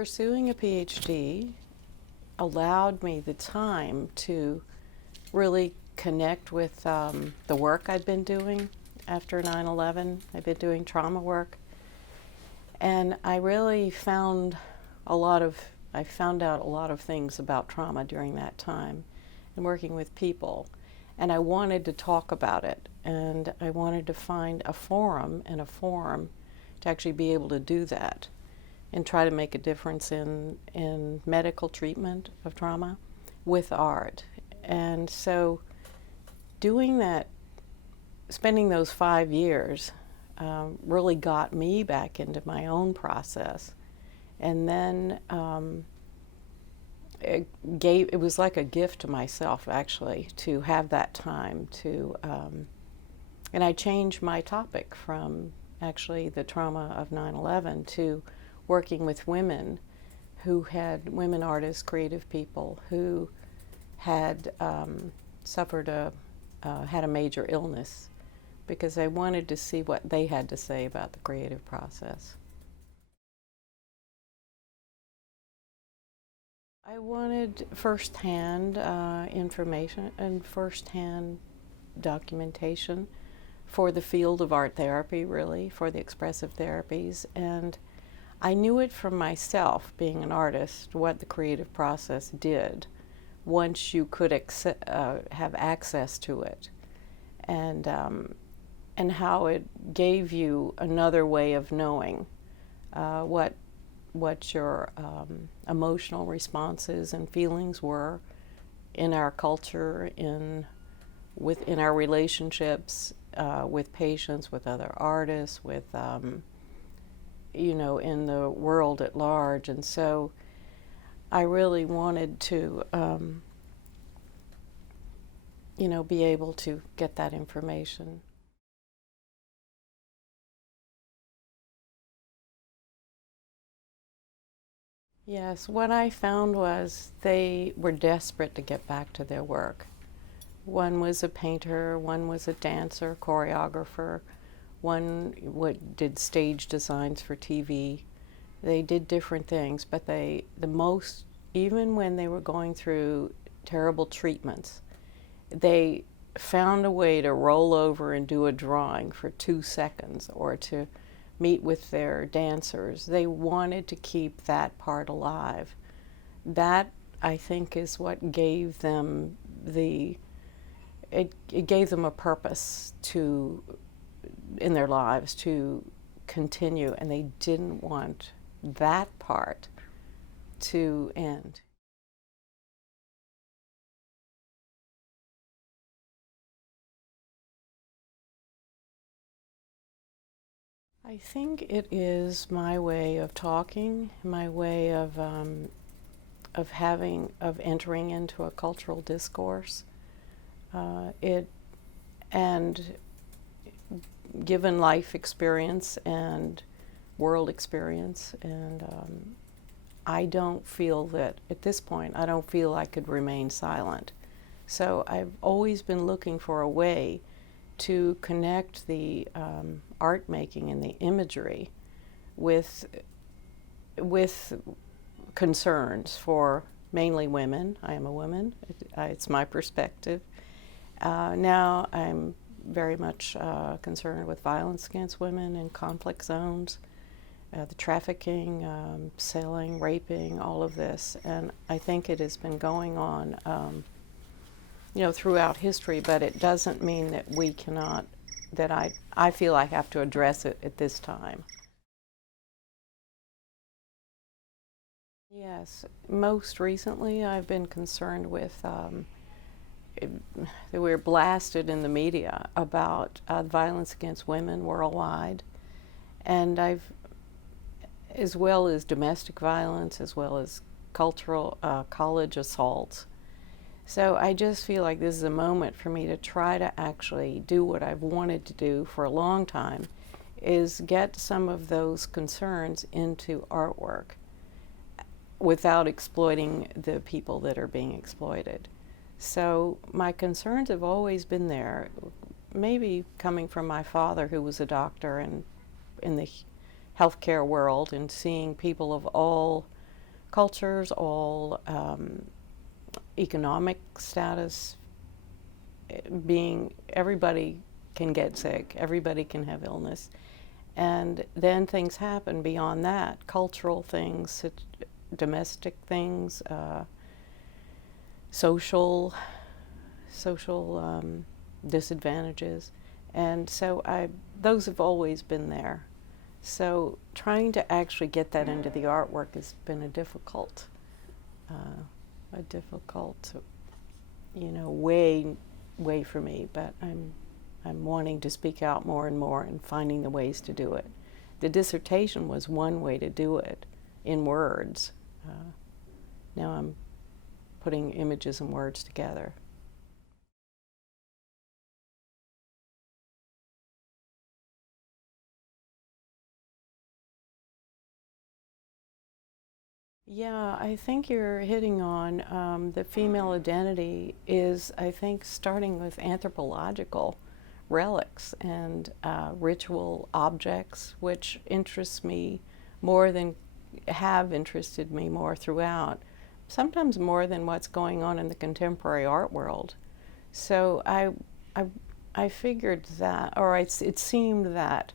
Pursuing a PhD allowed me the time to really connect with the work I'd been doing after 9/11. I've been doing trauma work, and I really found I found out a lot of things about trauma during that time and working with people. And I wanted to talk about it, and I wanted to find a forum and a form to actually be able to do that and try to make a difference in medical treatment of trauma with art. And so doing that, spending those 5 years really got me back into my own process. And then it was like a gift to myself, actually, to have that time to, and I changed my topic from actually the trauma of 9/11 to working with women women artists, creative people who had had a major illness, because I wanted to see what they had to say about the creative process. I wanted firsthand information and firsthand documentation for the field of art therapy, really, for the expressive therapies. And I knew it from myself, being an artist, what the creative process did once you could have access to it, and how it gave you another way of knowing what your emotional responses and feelings were in our culture, within our relationships with patients, with other artists, with in the world at large. And so I really wanted to be able to get that information. Yes, what I found was they were desperate to get back to their work. One was a painter, one was a dancer, choreographer, one did stage designs for TV. They did different things, but even when they were going through terrible treatments, they found a way to roll over and do a drawing for 2 seconds, or to meet with their dancers. They wanted to keep that part alive. That, I think, is what gave them it gave them a purpose in their lives to continue, and they didn't want that part to end. I think it is my way of talking, my way of entering into a cultural discourse. And given life experience and world experience, and I don't feel that at this point I don't feel I could remain silent. So I've always been looking for a way to connect the art making and the imagery with concerns for mainly women. I am a woman. It's my perspective. Now I'm very much concerned with violence against women in conflict zones, the trafficking, selling, raping, all of this. And I think it has been going on throughout history, but it doesn't mean that we cannot, that I feel I have to address it at this time. Yes, most recently I've been concerned with that we're blasted in the media about violence against women worldwide, and as well as domestic violence, as well as cultural college assaults. So I just feel like this is a moment for me to try to actually do what I've wanted to do for a long time, is get some of those concerns into artwork without exploiting the people that are being exploited. So my concerns have always been there, maybe coming from my father, who was a doctor and in the healthcare world, and seeing people of all cultures, all economic status, being everybody can get sick, everybody can have illness. And then things happen beyond that, cultural things, domestic things, social disadvantages. And so those have always been there. So trying to actually get that into the artwork has been a difficult, way for me. But I'm wanting to speak out more and more and finding the ways to do it. The dissertation was one way to do it in words. Now I'm putting images and words together. Yeah, I think you're hitting on the female identity is, I think, starting with anthropological relics and ritual objects, which interests me more than have interested me more throughout, sometimes more than what's going on in the contemporary art world. So I figured that, or it seemed that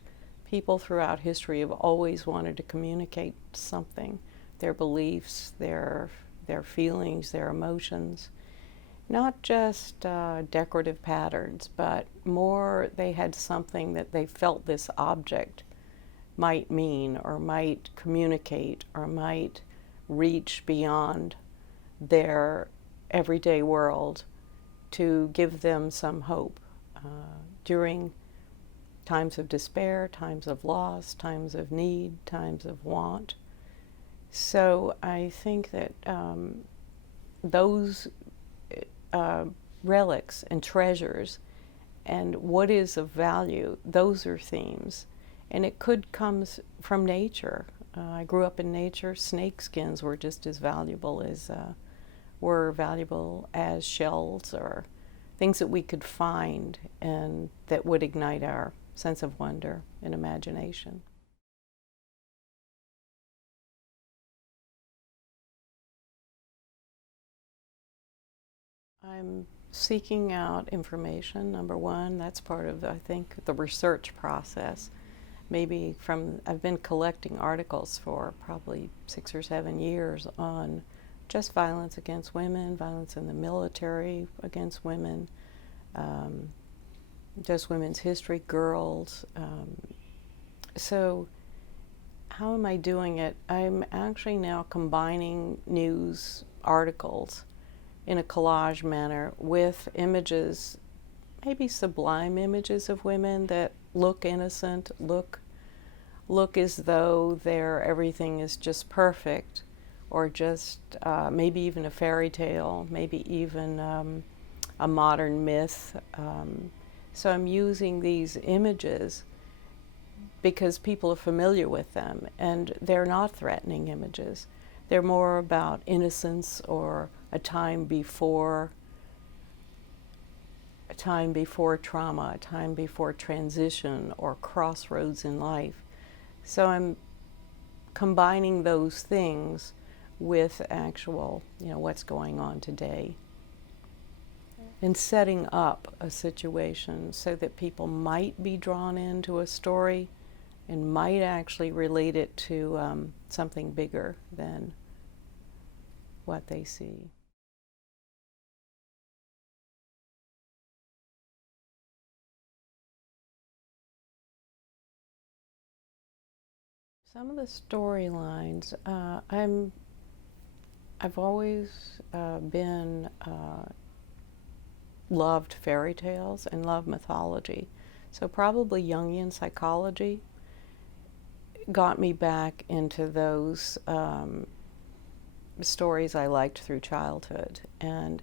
people throughout history have always wanted to communicate something, their beliefs, their feelings, their emotions. Not just decorative patterns, but more they had something that they felt this object might mean or might communicate or might reach beyond their everyday world to give them some hope during times of despair, times of loss, times of need, times of want. So I think that those relics and treasures and what is of value, those are themes. And it could come from nature. I grew up in nature. Snake skins were just as valuable as shells or things that we could find and that would ignite our sense of wonder and imagination. I'm seeking out information, number one. That's part of, I think, the research process. I've been collecting articles for probably 6 or 7 years on just violence against women, violence in the military against women, just women's history, girls. So how am I doing it? I'm actually now combining news articles in a collage manner with images, maybe sublime images of women that look innocent, look as though everything is just perfect, or just maybe even a fairy tale, maybe even a modern myth. So I'm using these images because people are familiar with them, and they're not threatening images. They're more about innocence or a time before trauma, a time before transition or crossroads in life. So I'm combining those things with actual, what's going on today, and setting up a situation so that people might be drawn into a story and might actually relate it to something bigger than what they see. Some of the storylines, I've always been loved fairy tales and loved mythology. So probably Jungian psychology got me back into those stories I liked through childhood. And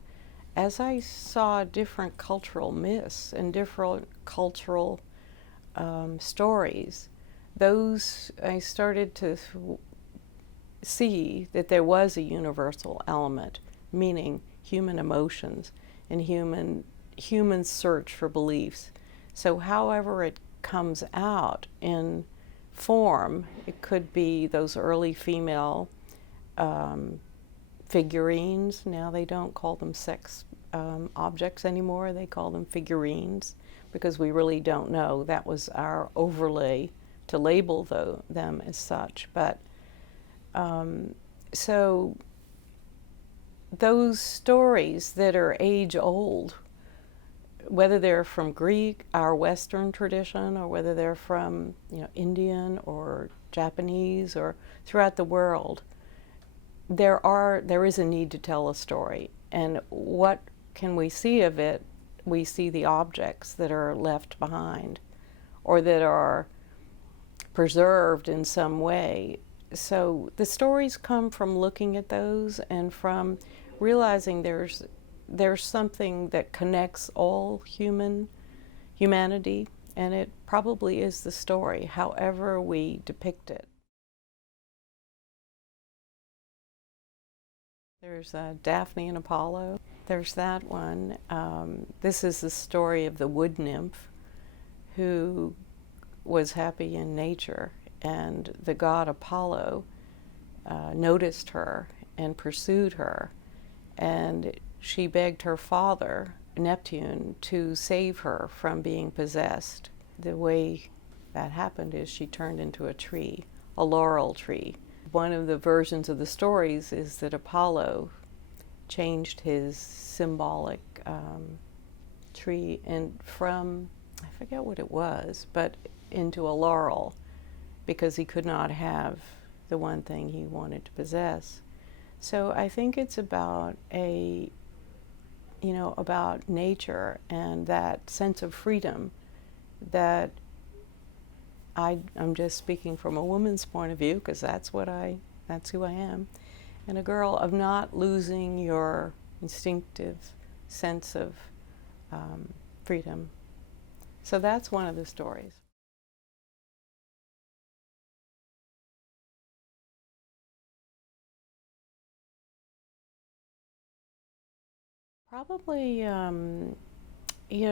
as I saw different cultural myths and different cultural stories, those I started to see that there was a universal element, meaning human emotions and human search for beliefs. So however it comes out in form, it could be those early female figurines. Now they don't call them sex objects anymore. They call them figurines because we really don't know. That was our overlay to label them as such. But so those stories that are age old, whether they're from Greek, our Western tradition, or whether they're from Indian or Japanese or throughout the world, there is a need to tell a story. And what can we see of it? We see the objects that are left behind or that are preserved in some way. So the stories come from looking at those and from realizing there's something that connects all humanity, and it probably is the story, however we depict it. There's Daphne and Apollo. There's that one. This is the story of the wood nymph who was happy in nature, and the god Apollo noticed her and pursued her, and she begged her father, Neptune, to save her from being possessed. The way that happened is she turned into a tree, a laurel tree. One of the versions of the stories is that Apollo changed his symbolic tree and from, I forget what it was, but into a laurel because he could not have the one thing he wanted to possess. So I think it's about about nature and that sense of freedom that I'm just speaking from a woman's point of view because that's who I am, and a girl, of not losing your instinctive sense of freedom. So that's one of the stories. Probably,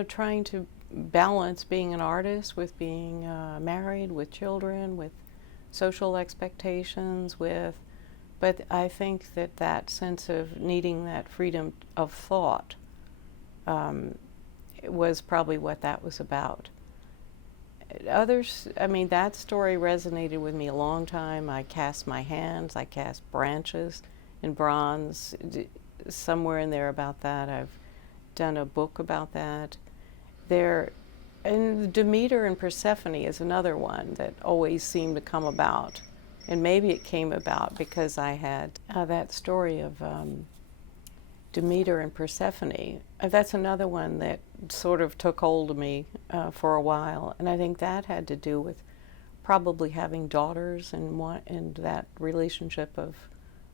trying to balance being an artist with being married, with children, with social expectations, but I think that sense of needing that freedom of thought was probably what that was about. Others, that story resonated with me a long time. I cast my hands, I cast branches in bronze, somewhere in there about that. I've done a book about that. And Demeter and Persephone is another one that always seemed to come about. And maybe it came about because I had that story of Demeter and Persephone. That's another one that sort of took hold of me for a while. And I think that had to do with probably having daughters and that relationship of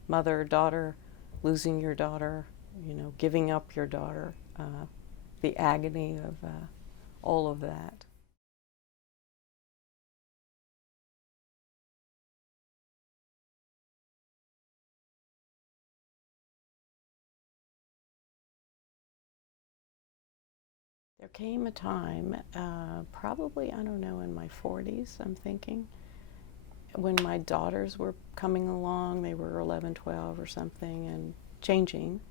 mother-daughter, losing your daughter, giving up your daughter, the agony of all of that. There came a time, probably, I don't know, in my 40s, I'm thinking, when my daughters were coming along. They were 11, 12 or something, and changing.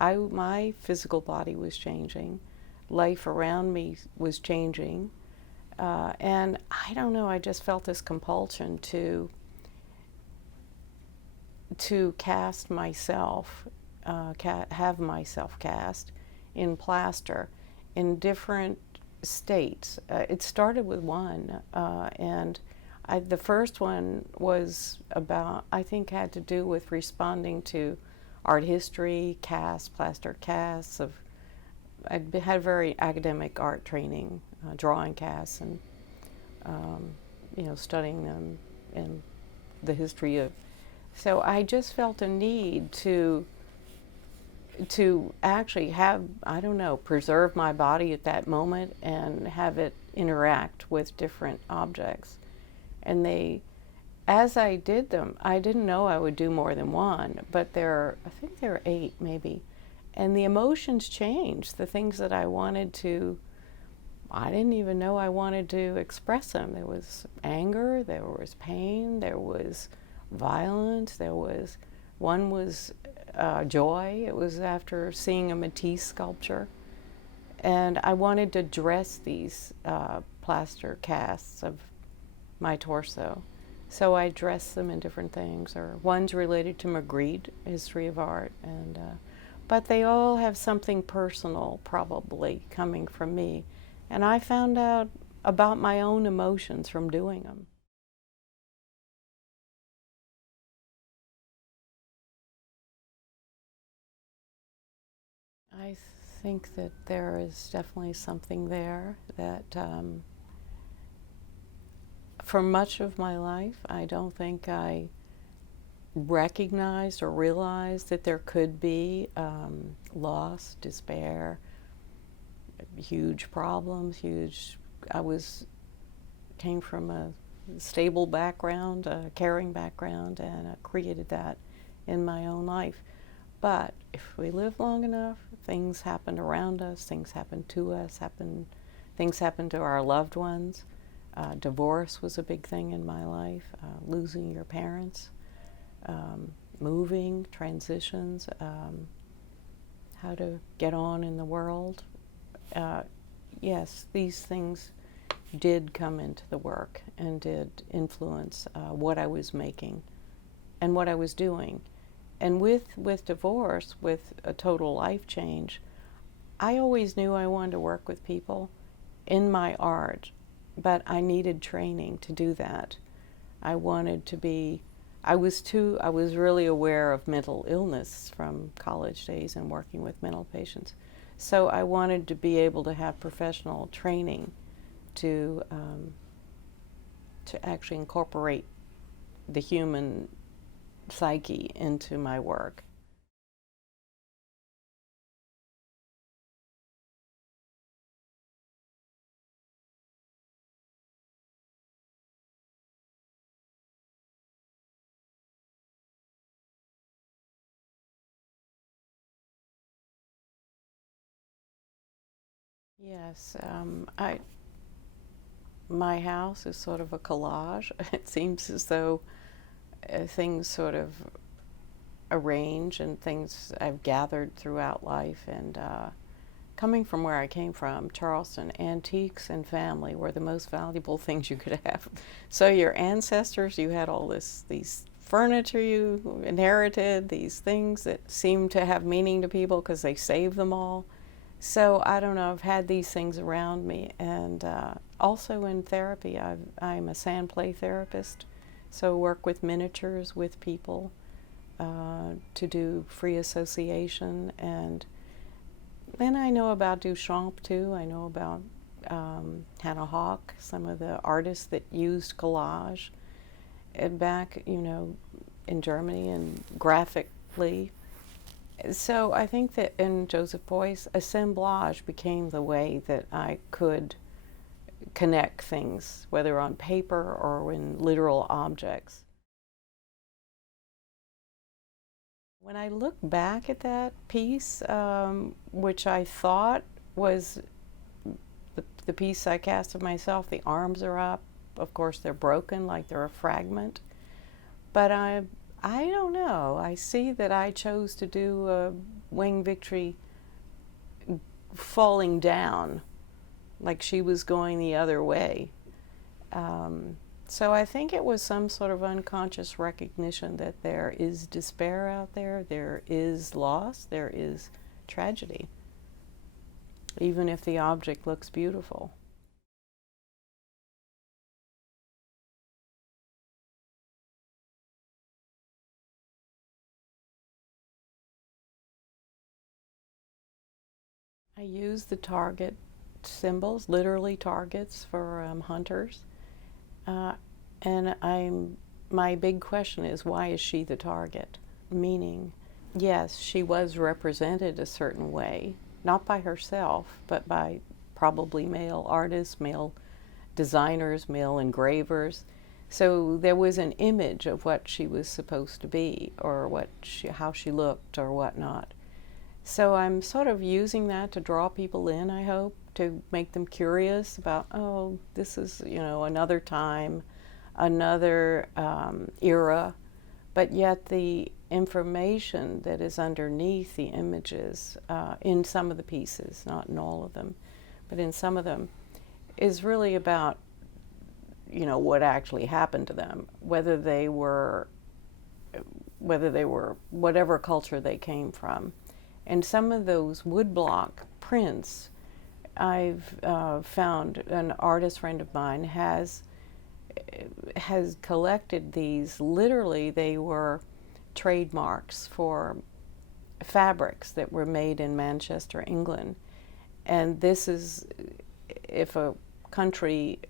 My physical body was changing. Life around me was changing. And I don't know, I just felt this compulsion to cast myself, have myself cast in plaster in different states. It started with one, and the first one was about, I think, had to do with responding to art history, casts, plaster casts. I had very academic art training, drawing casts, and studying them and the history of. So I just felt a need to actually have, I don't know, preserve my body at that moment and have it interact with different objects. And as I did them, I didn't know I would do more than one, but I think there are 8 maybe. And the emotions changed. The things that I didn't even know I wanted to express them. There was anger, there was pain, there was violence, there was One was joy. It was after seeing a Matisse sculpture. And I wanted to dress these plaster casts of my torso. So I dressed them in different things, or one's related to Magritte, history of art, and but they all have something personal probably coming from me. And I found out about my own emotions from doing them. I think that there is definitely something there that for much of my life, I don't think I recognized or realized that there could be loss, despair, huge problems, huge. I came from a stable background, a caring background, and I created that in my own life. But if we live long enough, things happen around us, things happen to us, things happen to our loved ones. Divorce was a big thing in my life, losing your parents, moving, transitions, how to get on in the world. Yes, these things did come into the work and did influence what I was making and what I was doing. And with divorce, with a total life change, I always knew I wanted to work with people in my art, but I needed training to do that. I wanted to be, I was really aware of mental illness from college days and working with mental patients. So I wanted to be able to have professional training to actually incorporate the human psyche into my work. Yes, my house is sort of a collage. It seems as though things sort of arrange and things I've gathered throughout life. And coming from where I came from, Charleston, antiques and family were the most valuable things you could have. So your ancestors, you had all these furniture you inherited, these things that seemed to have meaning to people because they saved them all. So I don't know, I've had these things around me. And also in therapy, I'm a sand play therapist, so work with miniatures with people to do free association. And then I know about Duchamp too. I know about Hannah Hawk, some of the artists that used collage back, in Germany and graphically. So I think that in Joseph Beuys, assemblage became the way that I could connect things, whether on paper or in literal objects. When I look back at that piece, which I thought was the piece I cast of myself, the arms are up. Of course, they're broken, like they're a fragment. But I don't know. I see that I chose to do a Wing Victory falling down, like she was going the other way. So I think it was some sort of unconscious recognition that there is despair out there is loss, there is tragedy, even if the object looks beautiful. I use the target symbols, literally targets for hunters. Uh, and my big question is, why is she the target? Meaning, yes, she was represented a certain way, not by herself, but by probably male artists, male designers, male engravers. So there was an image of what she was supposed to be, or how she looked, or whatnot. So I'm sort of using that to draw people in, I hope, to make them curious about, oh, this is, another time, another era, but yet information that is underneath the images in some of the pieces, not in all of them, but in some of them, is really about, you know, what actually happened to them, whether they were whatever culture they came from. And some of those woodblock prints, I've found an artist friend of mine has collected these. Literally, they were trademarks for fabrics that were made in Manchester, England. And this is, if a country,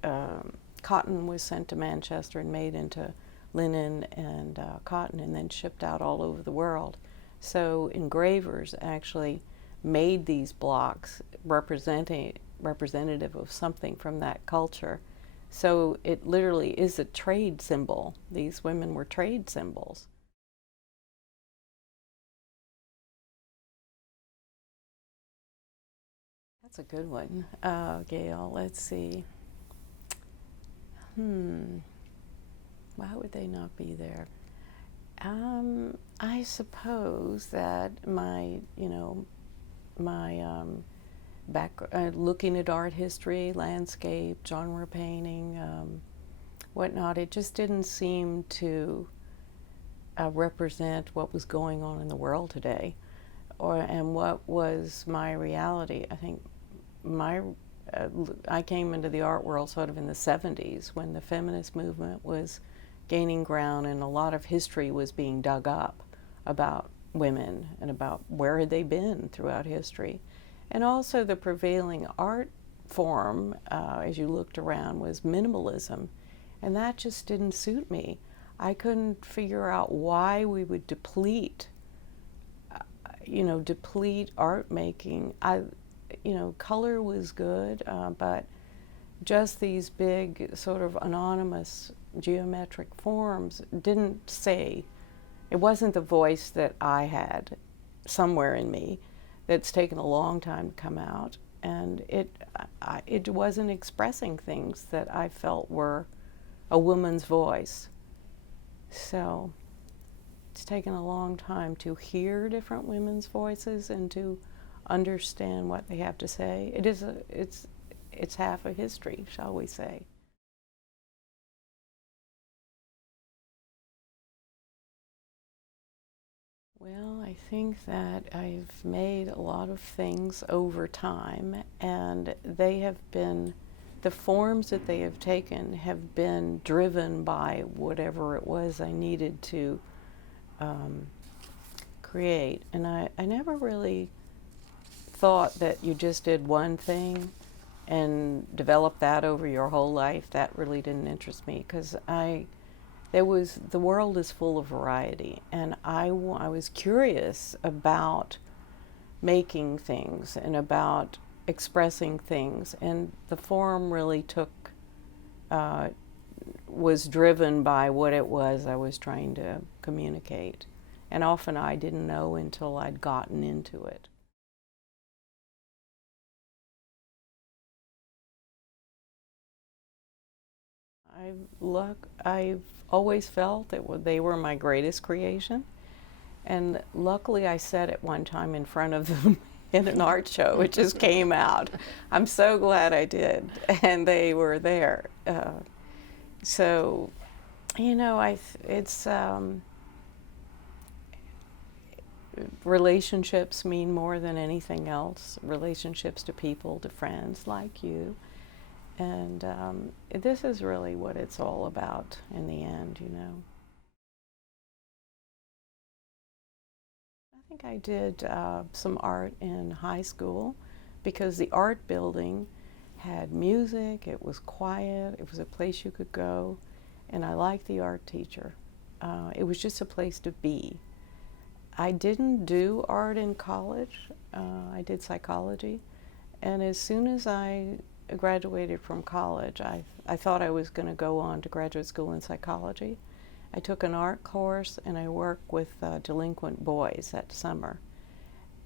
cotton was sent to Manchester and made into linen and cotton and then shipped out all over the world. So engravers actually made these blocks representative of something from that culture. So it literally is a trade symbol. These women were trade symbols. That's a good one, Gayil. Let's see. Why would they not be there? I suppose that my looking at art history, landscape, genre painting, whatnot, it just didn't seem to represent what was going on in the world today, and what was my reality. I think I came into the art world sort of in the 70s when the feminist movement was gaining ground and a lot of history was being dug up about women and about where had they been throughout history. And also the prevailing art form, as you looked around, was minimalism, and that just didn't suit me. I couldn't figure out why we would deplete art making. Color was good, but just these big sort of anonymous geometric forms didn't say, it wasn't the voice that I had somewhere in me that's taken a long time to come out, and it wasn't expressing things that I felt were a woman's voice. So it's taken a long time to hear different women's voices and to understand what they have to say. It's half a history, shall we say. Well, I think that I've made a lot of things over time, and they have been, the forms that they have taken have been driven by whatever it was I needed to create. And I never really thought that you just did one thing and developed that over your whole life. That really didn't interest me, because the world is full of variety, and I was curious about making things and about expressing things, and the form really was driven by what it was I was trying to communicate, and often I didn't know until I'd gotten into it. I've always felt that they were my greatest creation, and luckily I said it one time in front of them in an art show. It just came out. I'm so glad I did, and they were there. So, it's relationships mean more than anything else. Relationships to people, to friends like you. And this is really what it's all about in the end. I think I did some art in high school because the art building had music, it was quiet, it was a place you could go, and I liked the art teacher. It was just a place to be. I didn't do art in college. I did psychology, and as soon as I graduated from college, I thought I was going to go on to graduate school in psychology. I took an art course, and I worked with delinquent boys that summer.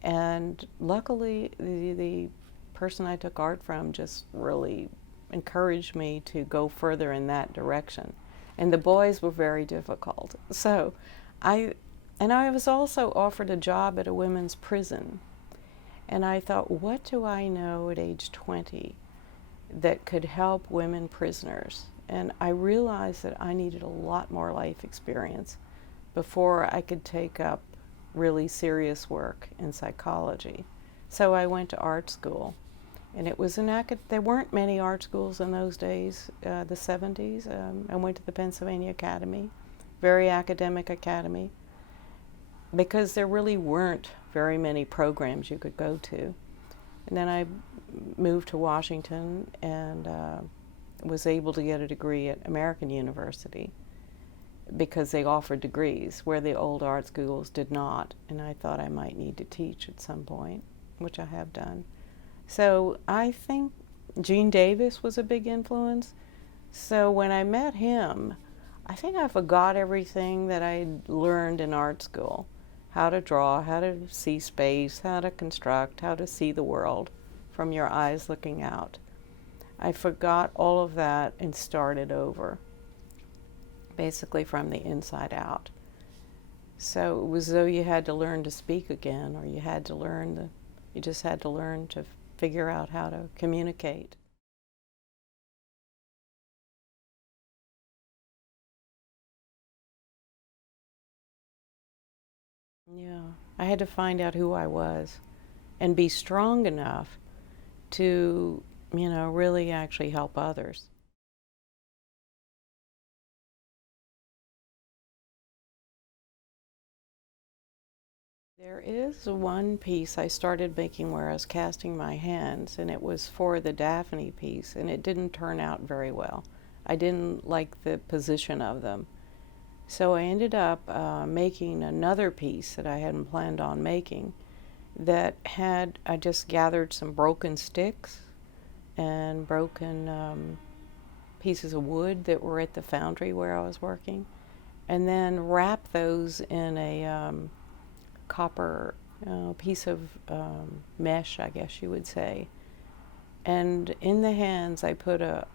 And luckily, the person I took art from just really encouraged me to go further in that direction. And the boys were very difficult. So I And I was also offered a job at a women's prison. And I thought, what do I know at age 20 that could help women prisoners? And I realized that I needed a lot more life experience before I could take up really serious work in psychology. So I went to art school. And it was there weren't many art schools in those days, the 70s. I went to the Pennsylvania Academy, very academic academy, because there really weren't very many programs you could go to. And then I moved to Washington and was able to get a degree at American University because they offered degrees where the old art schools did not. And I thought I might need to teach at some point, which I have done. So I think Gene Davis was a big influence. So when I met him, I think I forgot everything that I learned in art school. How to draw, how to see space, how to construct, how to see the world from your eyes looking out. I forgot all of that and started over, basically from the inside out. So it was as though you had to learn to speak again, or you just had to learn to figure out how to communicate. Yeah, I had to find out who I was and be strong enough to, really actually help others. There is one piece I started making where I was casting my hands, and it was for the Daphne piece, and it didn't turn out very well. I didn't like the position of them. So I ended up making another piece that I hadn't planned on making I just gathered some broken sticks and broken pieces of wood that were at the foundry where I was working, and then wrapped those in a copper piece of mesh, I guess you would say. And in the hands I put a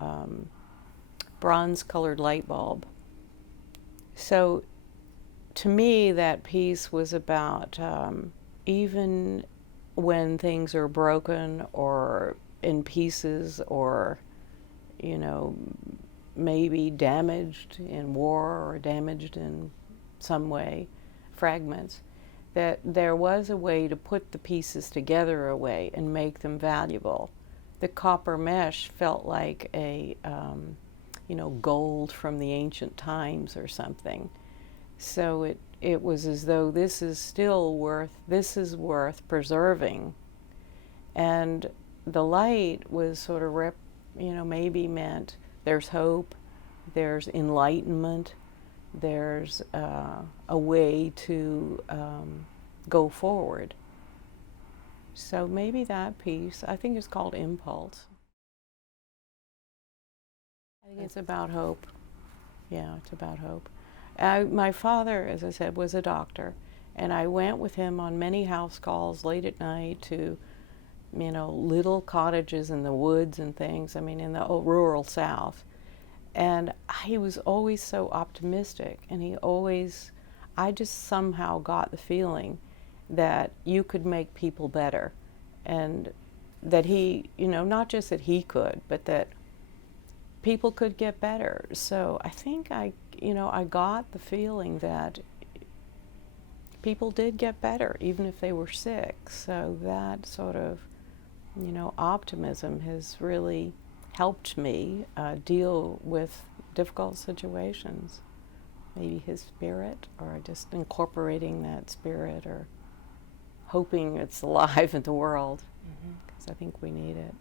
bronze-colored light bulb. So to me, that piece was about even when things are broken or in pieces or, maybe damaged in war or damaged in some way, fragments, that there was a way to put the pieces together away and make them valuable. The copper mesh felt like a, gold from the ancient times or something. So it was as though this is worth preserving. And the light was sort of, maybe meant there's hope, there's enlightenment, there's a way to go forward. So maybe that piece, I think it's called Impulse. I think it's about hope. Yeah, it's about hope. My father, as I said, was a doctor, and I went with him on many house calls late at night to, little cottages in the woods and things, in the rural South. And he was always so optimistic, and I just somehow got the feeling that you could make people better, and that he, not just that he could, but that people could get better. So I think I got the feeling that people did get better, even if they were sick. So that sort of, optimism has really helped me deal with difficult situations. Maybe his spirit, or just incorporating that spirit, or hoping it's alive in the world, because I think we need it.